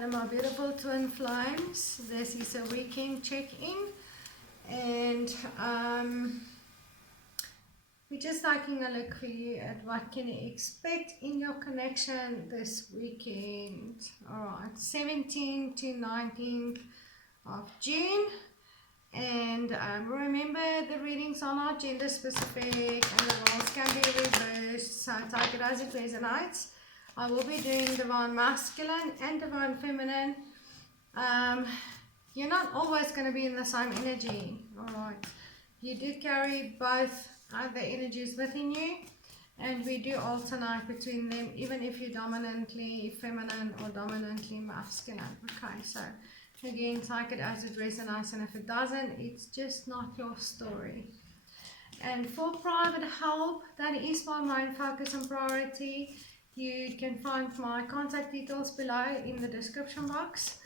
Hello my beautiful twin flames. This is a weekend check-in, and we're just taking a look for you at what can you expect in your connection this weekend. Alright, 17th to 19th of June. And remember, the readings are not gender specific and the roles can be reversed, so take it as it resonates. I will be doing divine masculine and divine feminine. You're not always going to be in the same energy, alright? You do carry both the energies within you, and we do alternate between them, even if you're dominantly feminine or dominantly masculine. Okay, so again, take it as it resonates, and if it doesn't, it's just not your story. And for private help, that is my main focus and priority. You can find my contact details below in the description box,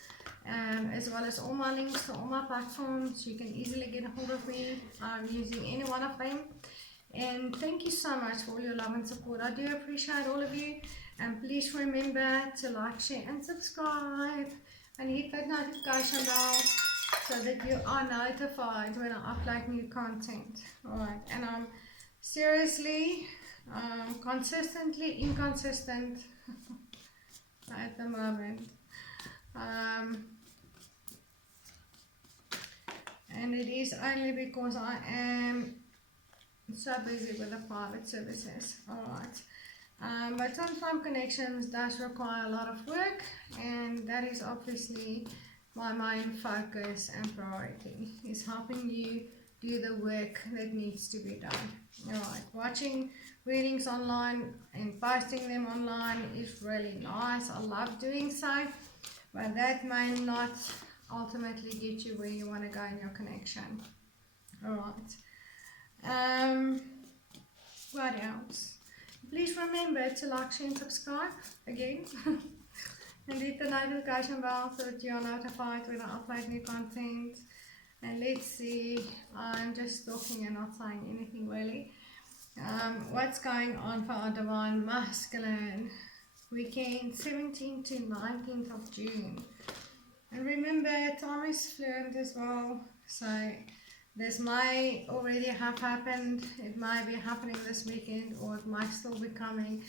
as well as all my links to all my platforms. You can easily get a hold of me using any one of them. And thank you so much for all your love and support. I do appreciate all of you. And please remember to like, share and subscribe. And hit that notification bell so that you are notified when I upload new content. Alright, and I'm seriously consistently inconsistent at the moment. And it is only because I am so busy with the private services. Alright. But sometimes connections does require a lot of work, and that is obviously my main focus and priority, is helping you do the work that needs to be done. Alright, watching readings online and posting them online is really nice. I love doing so, but that may not ultimately get you where you want to go in your connection. Alright. What else? Please remember to like, share and subscribe again. And hit the notification bell so that you are notified when I upload new content. And let's see, I'm just talking and not saying anything really. What's going on for our divine masculine weekend, 17th to 19th of June. And remember, time is fluent as well, so this may already have happened, it may be happening this weekend, or it might still be coming.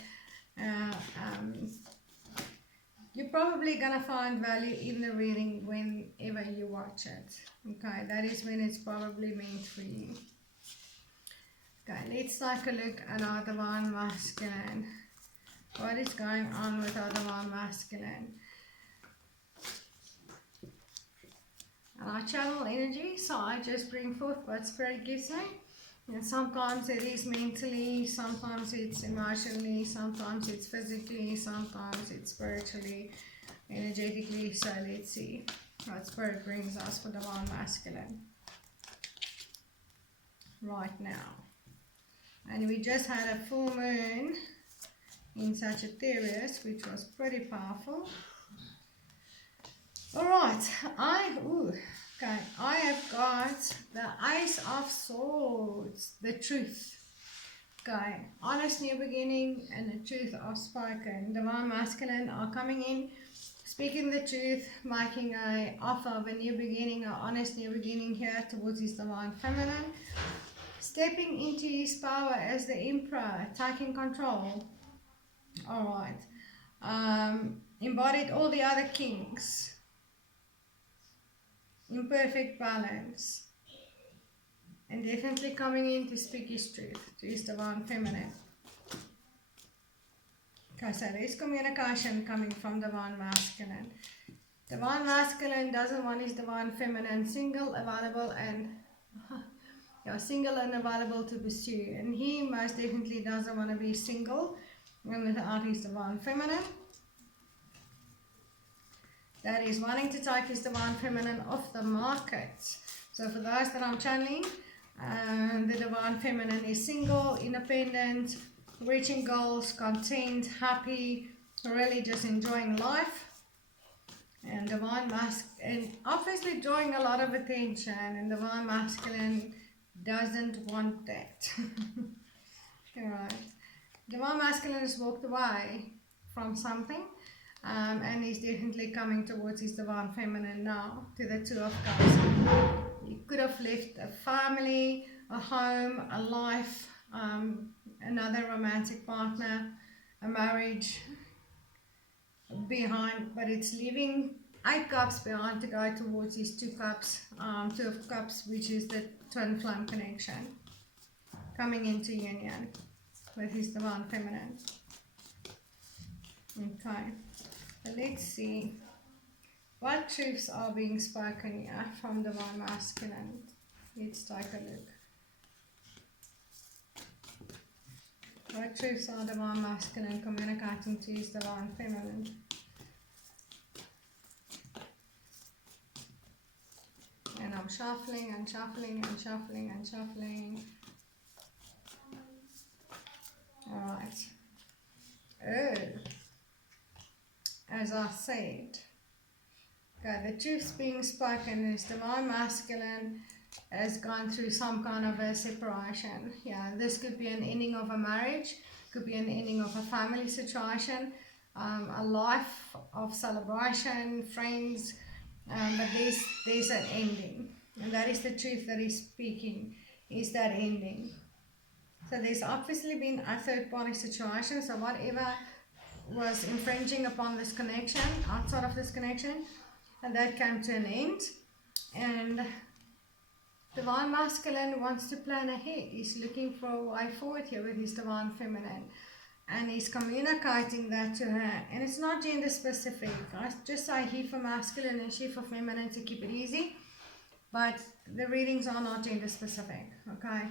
You're probably going to find value in the reading whenever you watch it. Okay, that is when it's probably meant for you. Okay, let's take a look at our divine masculine. What is going on with our divine masculine? And I channel energy, so I just bring forth what Spirit gives me. And sometimes it is mentally, sometimes it's emotionally, sometimes it's physically, sometimes it's spiritually, energetically. So let's see what Spirit brings us for divine masculine right now. And we just had a full moon in Sagittarius, which was pretty powerful. Alright, I have got the Ace of Swords, the truth. Okay, honest new beginning and the truth are spoken. Divine masculine are coming in, speaking the truth, making an offer of a new beginning, an honest new beginning here towards his divine feminine. Stepping into his power as the Emperor, taking control. Alright, embodied all the other kings. In perfect balance, and definitely coming in to speak his truth to his divine feminine. Okay, so there's communication coming from divine masculine. Divine masculine doesn't want his divine feminine single, available, and single and available to pursue, and he most definitely doesn't want to be single and without his divine feminine. That is wanting to take his divine feminine off the market. So for those that I'm channeling, the divine feminine is single, independent, reaching goals, content, happy, really just enjoying life. And divine masculine, and obviously drawing a lot of attention, and divine masculine doesn't want that. Alright. Divine masculine has walked away from something. and he's definitely coming towards his divine feminine now, to the Two of Cups. He could have left a family, a home, a life, another romantic partner, a marriage behind, but it's leaving 8 cups behind to go towards his 2 cups, Two of Cups, which is the twin flame connection, coming into union with his divine feminine. Okay, so let's see what truths are being spoken here from divine masculine. Let's take a look. What truths are divine masculine communicating to his divine feminine? And I'm shuffling and shuffling and shuffling and shuffling. Alright. Oh. As I said. Okay, the truths being spoken is divine masculine has gone through some kind of a separation. Yeah, this could be an ending of a marriage, could be an ending of a family situation, a life of celebration, friends, but there's an ending, and that is the truth that he's speaking, is that ending. So there's obviously been a third party situation, so whatever was infringing upon this connection, outside of this connection, and that came to an end. And divine masculine wants to plan ahead. He's looking for a way forward here with his divine feminine, and he's communicating that to her. And it's not gender specific. I just say he for masculine and she for feminine to keep it easy, but the readings are not gender specific. Okay.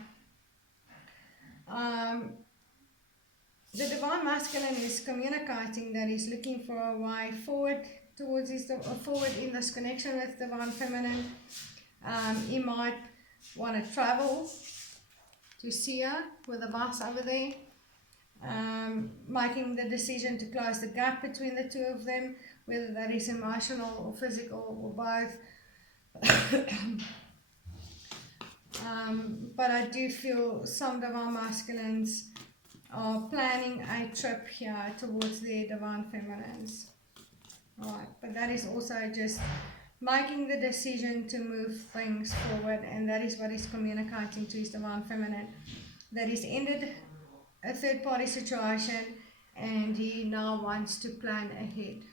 The divine masculine is communicating that he's looking for a way forward towards his forward in this connection with divine feminine. He might want to travel to see her with a bus over there, making the decision to close the gap between the two of them, whether that is emotional or physical or both. But I do feel some divine masculines are planning a trip here towards their divine feminines. Right, but that is also just making the decision to move things forward, and that is what he's communicating to his divine feminine, that he's ended a third party situation and he now wants to plan ahead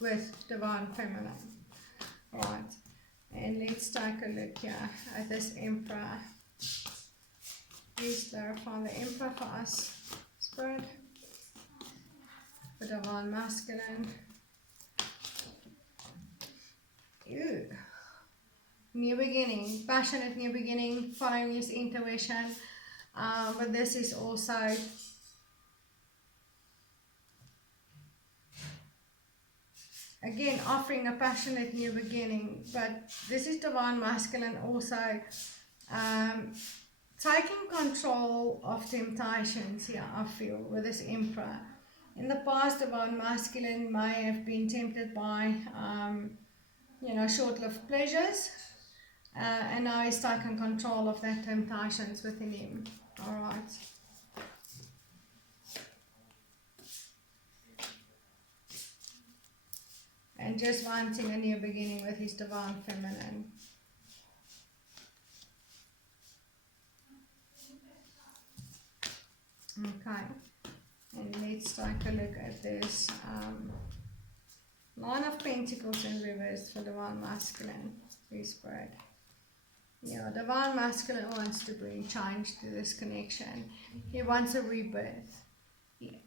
with divine feminine. Right, and let's take a look here at this Emperor. Please clarify the Emperor for us, Spirit, the divine masculine. Ew. New beginning, passionate new beginning, following his intuition, but this is also again offering a passionate new beginning, but this is divine masculine also taking control of temptations here, I feel, with this Emperor. In the past, divine masculine may have been tempted by short-lived pleasures, and now he's taken control of that temptations within him. All right. And just wanting a new beginning with his divine feminine. Okay, and let's take a look at this Nine of Pentacles in reverse for divine masculine. Please spread. Yeah, divine masculine wants to bring change to this connection. He wants a rebirth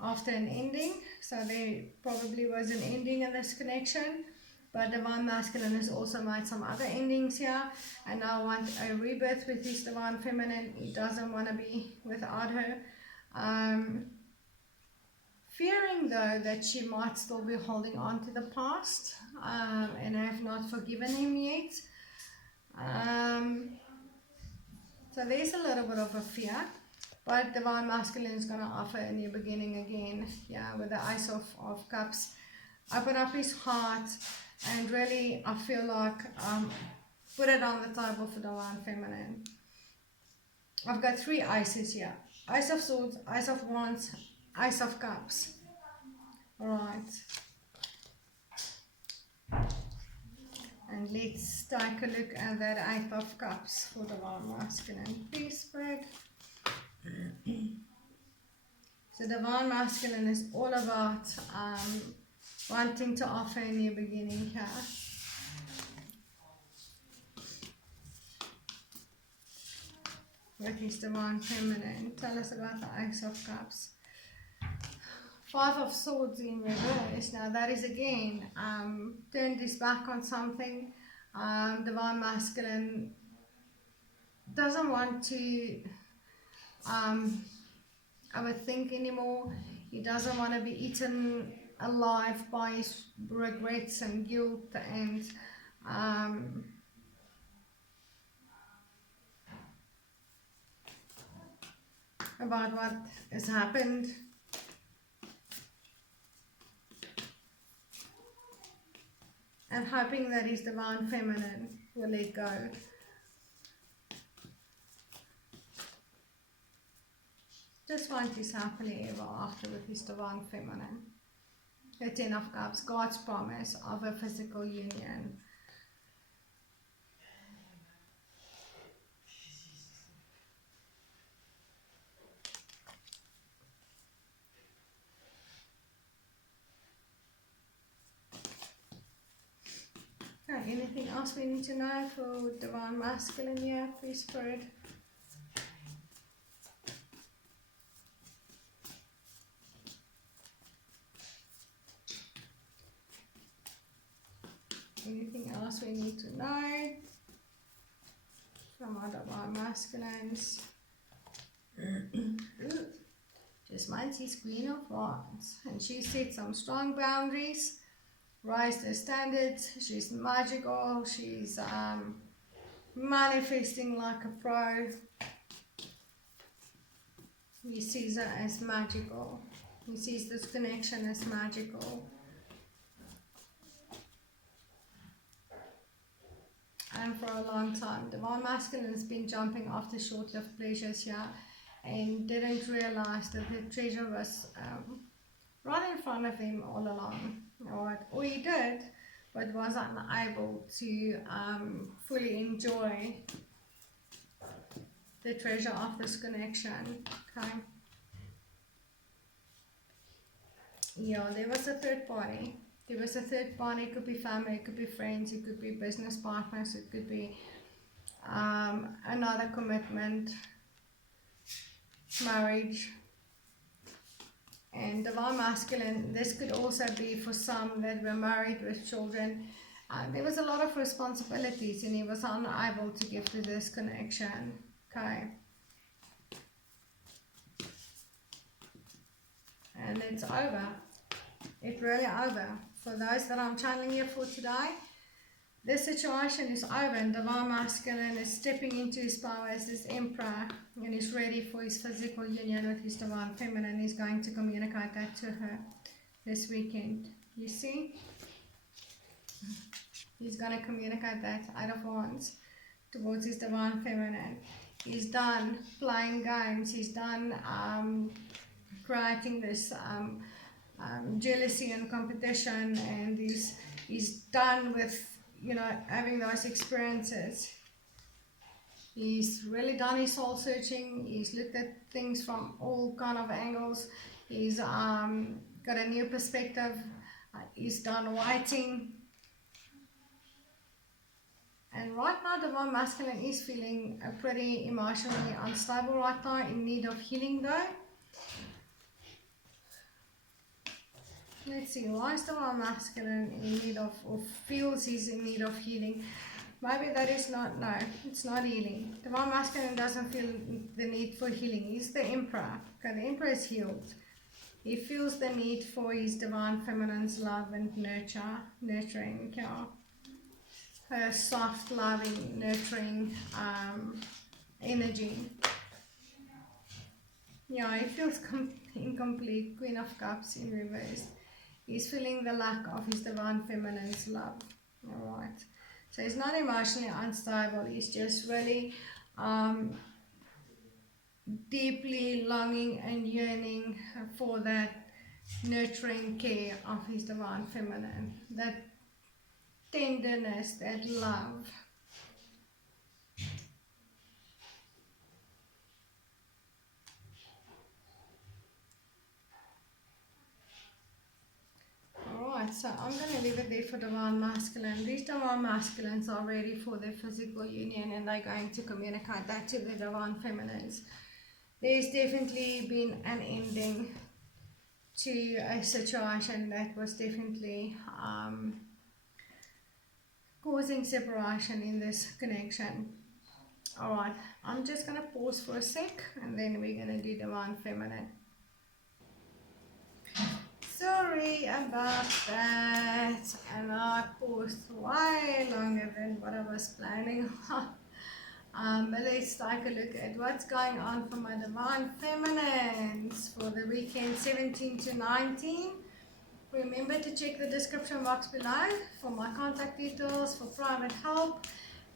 after an ending. So there probably was an ending in this connection, but divine masculine has also made some other endings here, and now wants a rebirth with his divine feminine. He doesn't want to be without her. Fearing though that she might still be holding on to the past and have not forgiven him yet. So there's a little bit of a fear, but divine masculine is going to offer a new beginning again, yeah, with the Ace of Cups. Open up his heart, and really I feel like put it on the table for divine feminine. I've got 3 aces here: Ace of Swords, Ace of Wands, Ace of Cups. Alright. And let's take a look at that Eight of Cups for Divine Masculine. Peace, Spirit. So Divine Masculine is all about wanting to offer a new beginning here. With his Divine Feminine. Tell us about the Ace of Cups. Five of Swords in reverse. Now that is again, turned his back on something. Divine Masculine doesn't want to overthink anymore. He doesn't want to be eaten alive by his regrets and guilt and about what has happened. And hoping that his Divine Feminine will let go. Just want his happily ever after with his Divine Feminine. The Ten of Cups, God's promise of a physical union. Okay, anything else we need to know for Divine Masculine here, please, Spirit? Anything else we need to know from our Divine Masculines? Just minds his Queen of Wands, and she set some strong boundaries, raised her standards. She's magical, she's manifesting like a pro. He sees her as magical, he sees this connection as magical. And for a long time, Divine Masculine has been jumping after short-lived pleasures here and didn't realize that the treasure was right in front of him all along. Alright, or he did, but was unable to fully enjoy the treasure of this connection. Okay. Yeah, there was a third party. There was a third party. It could be family, it could be friends, it could be business partners, it could be another commitment, marriage. And Divine Masculine, this could also be for some that were married with children. There was a lot of responsibilities and he was unable to give to this connection. Okay. And it's over. It's really over. For those that I'm channeling here for today, this situation is over and Divine Masculine is stepping into his power as this Emperor and is ready for his physical union with his Divine Feminine. He's going to communicate that to her this weekend. You see? He's going to communicate that Eight of Wands towards his Divine Feminine. He's done playing games. He's done creating this jealousy and competition, and he's done with, you know, having those experiences. He's really done his soul searching. He's looked at things from all kind of angles. He's got a new perspective. He's done waiting. And right now, Divine Masculine is feeling pretty emotionally unstable right now, in need of healing though. Let's see, why is Divine Masculine in need of, or feels he's in need of healing? Maybe that is not, no, it's not healing. Divine Masculine doesn't feel the need for healing. He's the Emperor. Okay, the Emperor is healed. He feels the need for his Divine Feminine's love and nurturing, yeah. Her soft, loving, nurturing energy. Yeah, he feels incomplete. Queen of Cups in reverse. He's feeling the lack of his Divine Feminine's love. Alright. So he's not emotionally unstable. He's just really deeply longing and yearning for that nurturing care of his divine feminine, that tenderness, that love. Alright, so I'm going to leave it there for divine masculine. These divine masculines are ready for their physical union, and they're going to communicate that to the divine feminines. There's definitely been an ending to a situation that was definitely causing separation in this connection. Alright, I'm just going to pause for a sec, and then we're going to do divine feminine. Sorry about that, and I paused way longer than what I was planning on. But let's take a look at what's going on for my divine feminines for the weekend 17 to 19. Remember to check the description box below for my contact details for private help.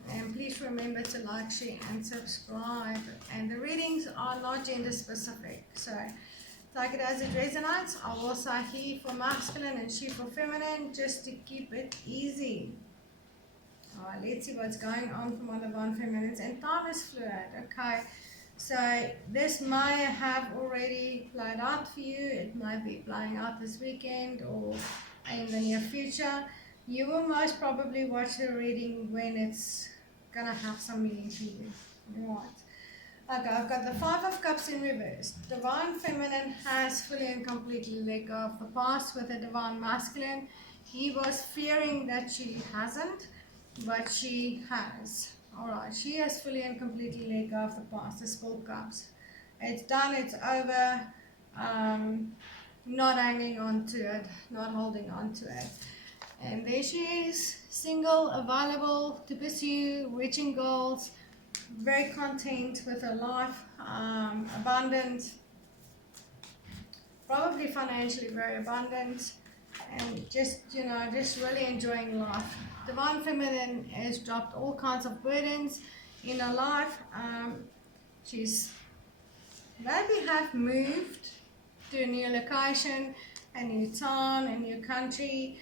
And please remember to like, share and subscribe. And the readings are not gender specific, so take it as it resonates. I will say he for masculine and she for feminine, just to keep it easy. Alright, let's see what's going on for my divine feminines. And time is fluid, okay? So this may have already played out for you. It might be playing out this weekend or in the near future. You will most probably watch the reading when it's gonna have some meaning to you. Right. Okay, I've got the Five of Cups in reverse. Divine feminine has fully and completely let go of the past with the divine masculine. He was fearing that she hasn't, but she has. Alright, she has fully and completely let go of the past. The Spilled Cups. It's done, it's over. Not hanging on to it, not holding on to it. And there she is, single, available to pursue, reaching goals, very content with her life, abundant, probably financially very abundant, and just, you know, just really enjoying life. Divine feminine has dropped all kinds of burdens in her life. She's maybe have moved to a new location, a new town, a new country,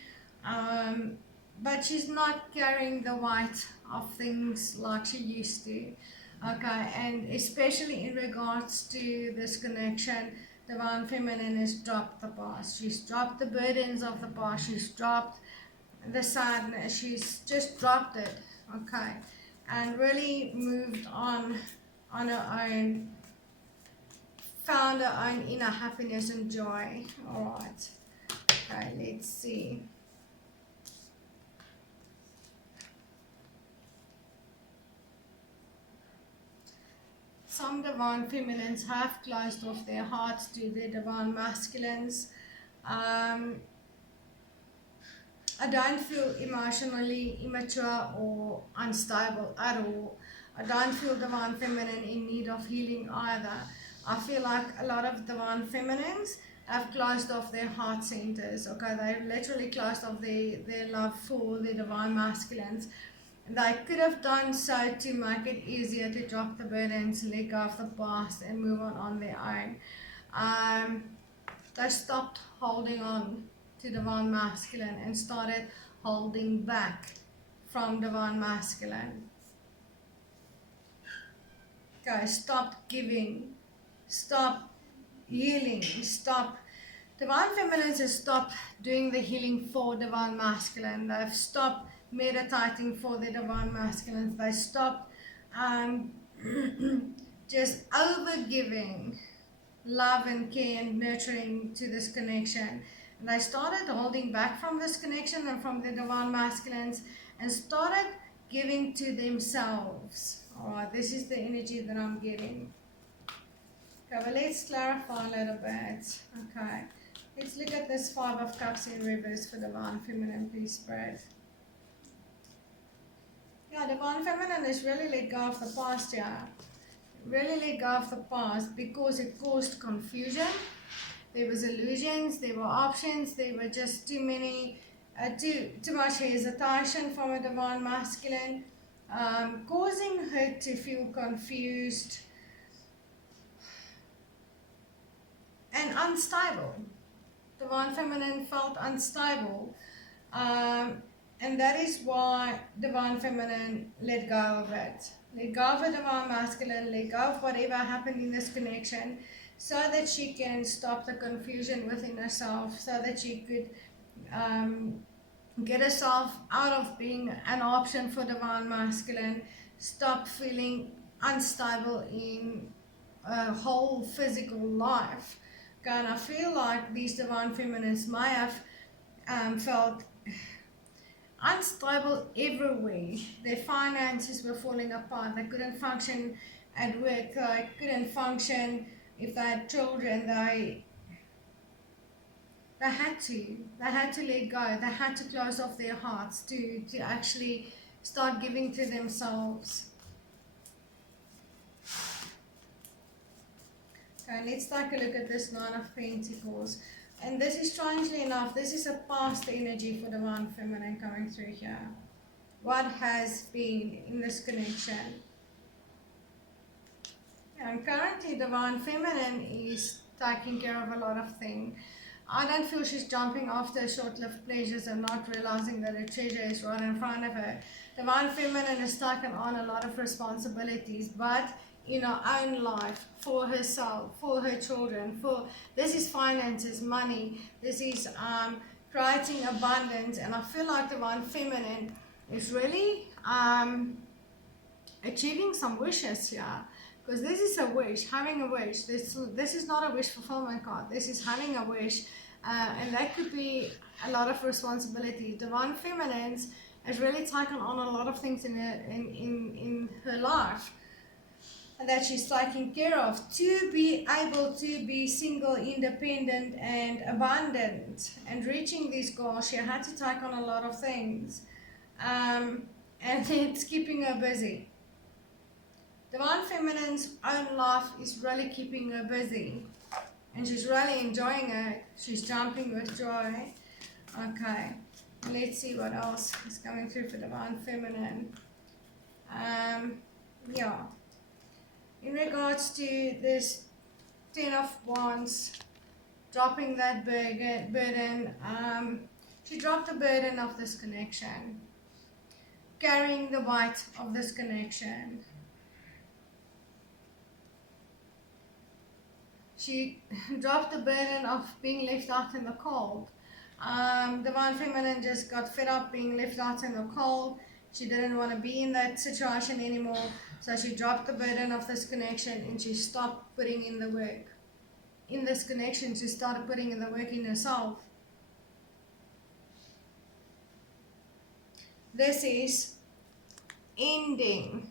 but she's not carrying the weight of things like she used to. Okay, and especially in regards to this connection, divine feminine has dropped the past. She's dropped the burdens of the past. She's dropped the sadness. She's just dropped it. Okay, and really moved on her own. Found her own inner happiness and joy. All right. Okay, let's see. Some divine feminines have closed off their hearts to their divine masculines. I don't feel emotionally immature or unstable at all. I don't feel divine feminine in need of healing either. I feel like a lot of divine feminines have closed off their heart centers. Okay, they've literally closed off their love for the divine masculines. They could have done so to make it easier to drop the burdens, let go of the past and move on their own. They stopped holding on to divine masculine and started holding back from divine masculine. Okay, stop giving, stop healing, stop. Divine feminines have stopped doing the healing for divine masculine. They've stopped meditating for the divine masculines. They stopped just over giving love and care and nurturing to this connection. And they started holding back from this connection and from the divine masculines and started giving to themselves. Alright, this is the energy that I'm getting. Okay, but let's clarify a little bit. Okay, let's look at this Five of Cups in reverse for divine feminine, please, Spirit. Yeah, divine feminine is really let go of the past here. Really let go of the past because it caused confusion. There was illusions, there were options, there were just too many, too much hesitation from a divine masculine, causing her to feel confused and unstable. Divine Feminine felt unstable. And that is why Divine Feminine let go of it. Let go of the Divine Masculine, let go of whatever happened in this connection, so that she can stop the confusion within herself, so that she could get herself out of being an option for Divine Masculine, stop feeling unstable in a whole physical life. Okay, and I feel like these Divine Feminines may have felt unstable everywhere. Their finances were falling apart. They couldn't function at work. They couldn't function if they had children. They had to let go. They had to close off their hearts to actually start giving to themselves. Okay, let's take a look at this Nine of Pentacles. And this is, strangely enough, this is a past energy for Divine Feminine coming through here. What has been in this connection? And currently Divine Feminine is taking care of a lot of things. I don't feel she's jumping after short-lived pleasures and not realizing that her treasure is right in front of her. Divine Feminine has taken on a lot of responsibilities, but in her own life, for herself, for her children, this is finances, money, this is creating abundance. And I feel like Divine Feminine is really achieving some wishes here. Because this is a wish, having a wish. This is not a wish fulfillment card. This is having a wish. And that could be a lot of responsibility. Divine Feminines has really taken on a lot of things in her life that she's taking care of, to be able to be single, independent, and abundant. And reaching these goals, she had to take on a lot of things. And it's keeping her busy. Divine Feminine's own life is really keeping her busy, and she's really enjoying it. She's jumping with joy. Okay, let's see what else is coming through for Divine Feminine. Yeah, in regards to this Ten of Wands, dropping that burden, she dropped the burden of this connection, carrying the weight of this connection. She dropped the burden of being left out in the cold. Divine Feminine just got fed up being left out in the cold. She didn't want to be in that situation anymore. So she dropped the burden of this connection and she stopped putting in the work. In this connection, she started putting in the work in herself. This is ending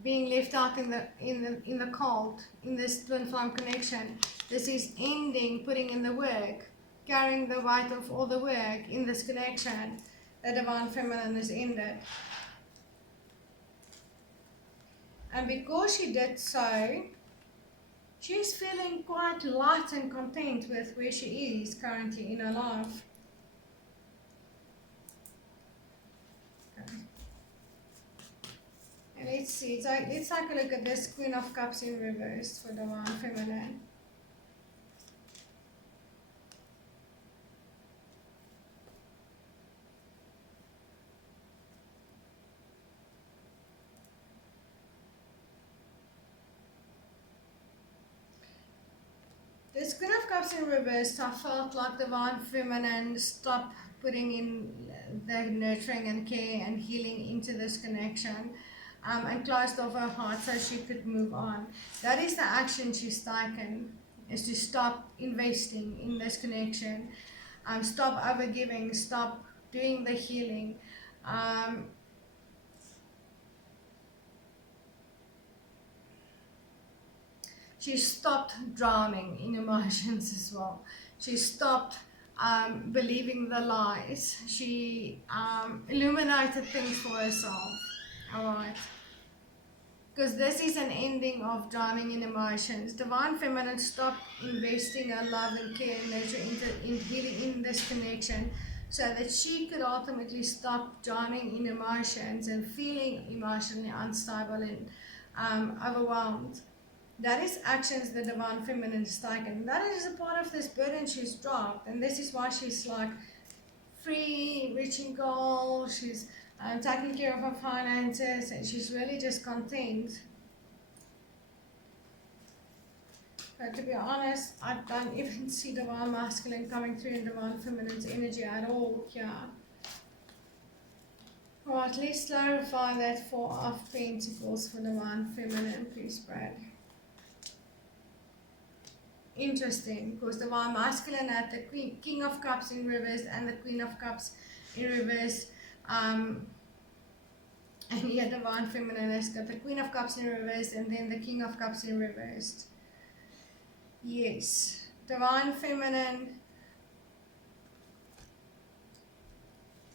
being left out in the cold, in this twin flame connection. This is ending putting in the work, carrying the weight of all the work in this connection. The Divine Feminine is ended. And because she did so, she's feeling quite light and content with where she is currently in her life. And let's see, let's take a look at this Queen of Cups in reverse for Divine Feminine. This Queen of Cups in reverse, I felt like Divine Feminine stopped putting in the nurturing and care and healing into this connection. And closed off her heart so she could move on. That is the action she's taken, is to stop investing in this connection, stop overgiving, stop doing the healing. She stopped drowning in emotions as well. She stopped believing the lies. She illuminated things for herself. Alright. Because this is an ending of drowning in emotions. Divine Feminine stopped investing her love and care and nurture in healing in this connection, so that she could ultimately stop drowning in emotions and feeling emotionally unstable and overwhelmed. That is actions the divine feminine is taken. That is a part of this burden she's dropped, and this is why she's like free, reaching goals. She's taking care of her finances, and she's really just content. But to be honest, I don't even see divine masculine coming through in divine feminine's energy at all here. Right, let's clarify that Four of Pentacles for divine feminine, please, Brad. Interesting, because divine masculine had the King of Cups in reverse and the Queen of Cups in reverse. And here divine feminine has got the Queen of Cups in reverse and then the King of Cups in reversed. Yes, divine feminine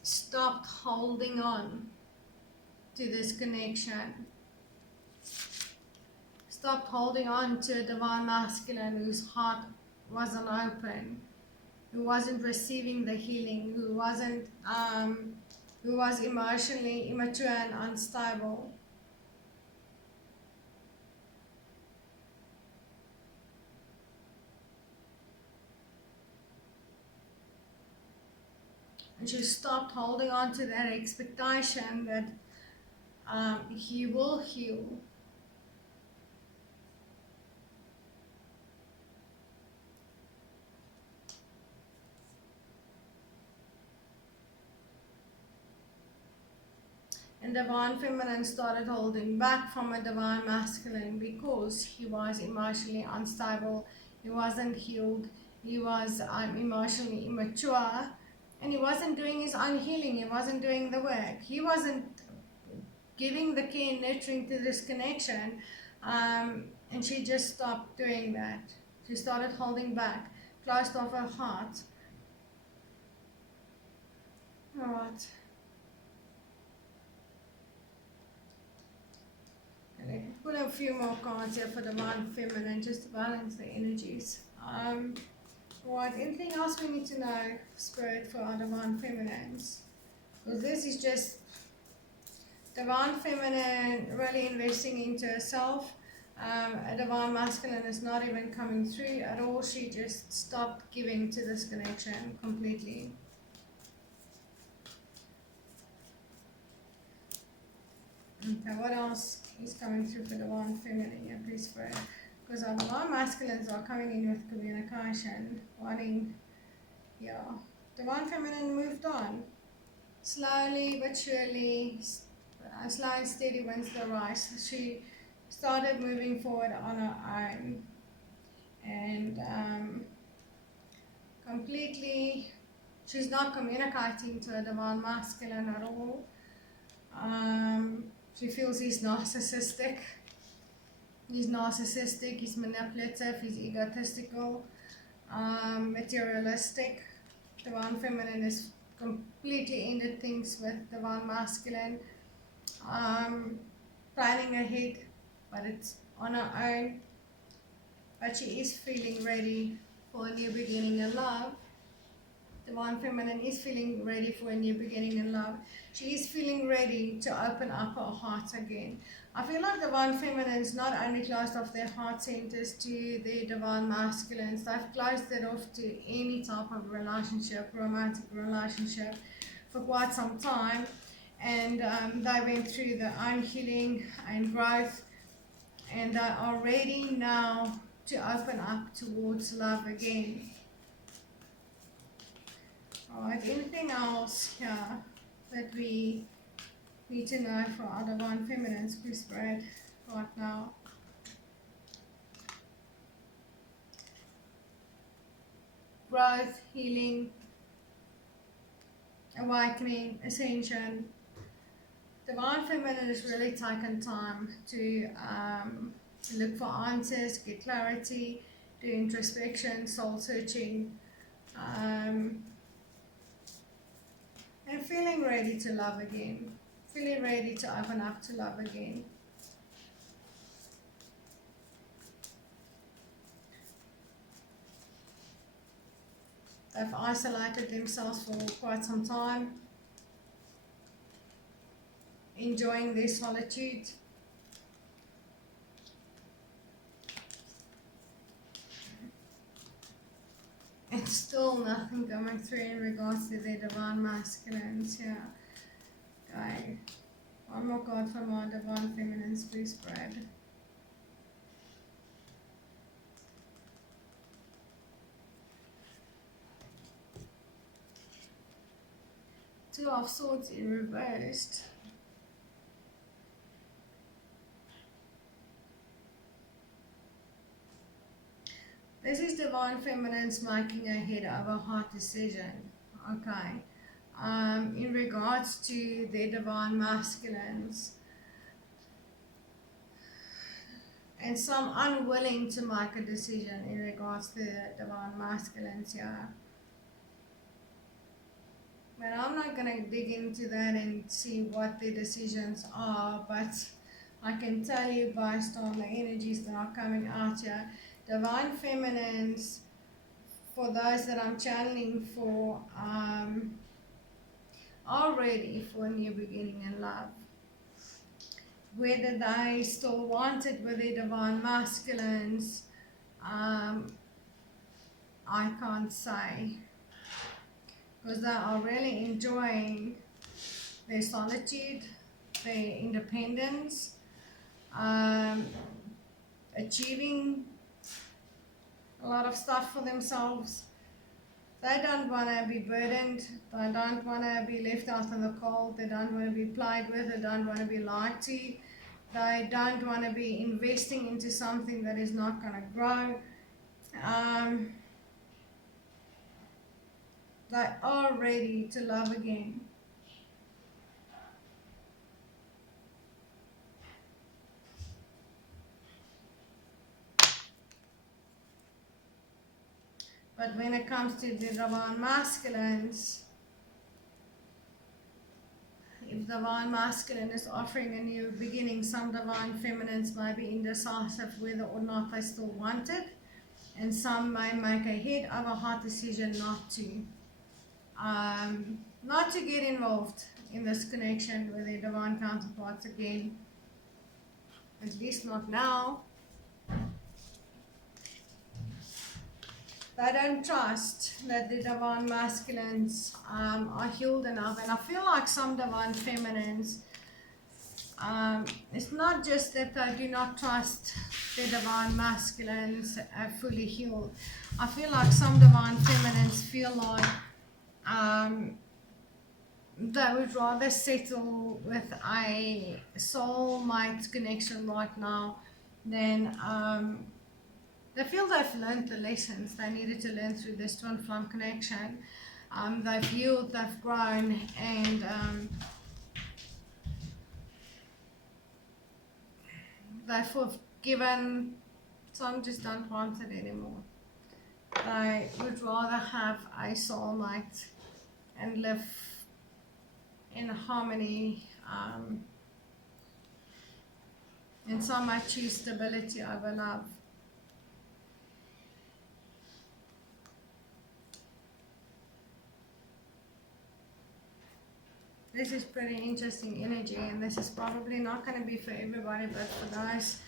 stopped holding on to this connection. Stopped holding on to a divine masculine whose heart wasn't open, who wasn't receiving the healing, who was emotionally immature and unstable. And she stopped holding on to that expectation that he will heal. And divine feminine started holding back from a divine masculine because he was emotionally unstable, he wasn't healed, he was emotionally immature, and he wasn't doing his own healing, he wasn't doing the work, he wasn't giving the care and nurturing to this connection, and she just stopped doing that. She started holding back, closed off her heart. Alright. Put a few more cards here for divine feminine just to balance the energies. Right, anything else we need to know, Spirit, for our divine feminines? Because this is just divine feminine really investing into herself. A divine masculine is not even coming through at all. She just stopped giving to this connection completely. Okay, what else is coming through for divine feminine here, please, Spirit? Because our divine masculines are coming in with communication, wanting, yeah. Divine feminine moved on. Slowly but surely, slow and steady wins the race. She started moving forward on her own. And completely, she's not communicating to a divine masculine at all. She feels he's narcissistic. He's manipulative, he's egotistical, materialistic. Divine feminine is completely ended things with divine masculine. Planning ahead, but it's on her own. But she is feeling ready for a new beginning in love. Divine feminine is feeling ready for a new beginning in love. She is feeling ready to open up her heart again. I feel like divine feminines not only closed off their heart centers to their divine masculines, they've closed it off to any type of relationship, romantic relationship, for quite some time. And they went through their own healing and growth, and they are ready now to open up towards love again. Alright, anything else here that we need to know for our divine feminines, please, Brad, right now? Growth, healing, awakening, ascension. Divine feminine has really taken time to look for answers, get clarity, do introspection, soul searching, and feeling ready to love again, feeling ready to open up to love again. They've isolated themselves for quite some time, enjoying their solitude. it's still nothing coming through in regards to their divine masculines here. Okay. One more card for my divine feminines, please, Brad. Two of Swords in reversed. This is divine feminines making a head over heart decision. Okay. In regards to their divine masculines, and some unwilling to make a decision in regards to the divine masculines here. But I'm not going to dig into that and see what their decisions are, but I can tell you based on the energies that are coming out here, divine feminines, for those that I'm channeling for, are ready for a new beginning in love. Whether they still want it with their divine masculines, I can't say, because they are really enjoying their solitude, their independence, achieving a lot of stuff for themselves. They don't want to be burdened, they don't want to be left out in the cold, they don't want to be played with, they don't want to be lied to, they don't want to be investing into something that is not going to grow. They are ready to love again. But when it comes to the divine masculines, if divine masculine is offering a new beginning, some divine feminines may be indecisive whether or not they still want it, and some may make a head over heart decision not to get involved in this connection with their divine counterparts again, at least not now. They don't trust that the divine masculines are healed enough, and I feel like some divine feminines, it's not just that they do not trust the divine masculines are fully healed. I feel like some divine feminines feel like they would rather settle with a soulmate connection right now than they feel they've learned the lessons they needed to learn through this twin flame connection. They've healed, they've grown, and they've forgiven. Some just don't want it anymore. They would rather have a soulmate and live in harmony, and some might choose stability over love. This is pretty interesting energy, and this is probably not going to be for everybody, but for those,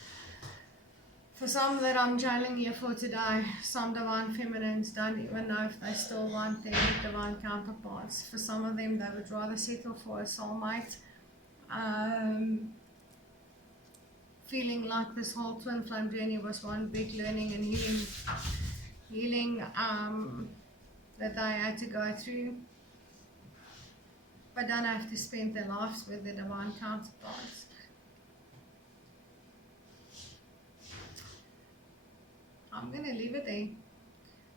for some that I'm channeling here for today, some divine feminines don't even know if they still want their divine counterparts. For some of them, they would rather settle for a soulmate, feeling like this whole twin flame journey was one big learning and healing that they had to go through, but don't have to spend their lives with their divine counterparts. I'm going to leave it there.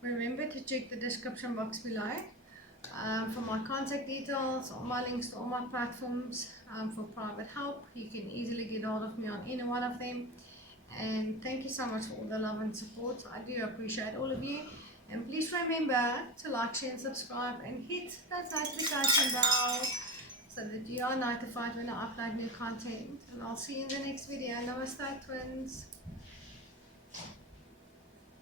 Remember to check the description box below for my contact details, all my links to all my platforms for private help. You can easily get hold of me on any one of them. And thank you so much for all the love and support. I do appreciate all of you. And please remember to like, share and subscribe and hit that notification bell so that you are notified when I upload new content. And I'll see you in the next video. Namaste, twins.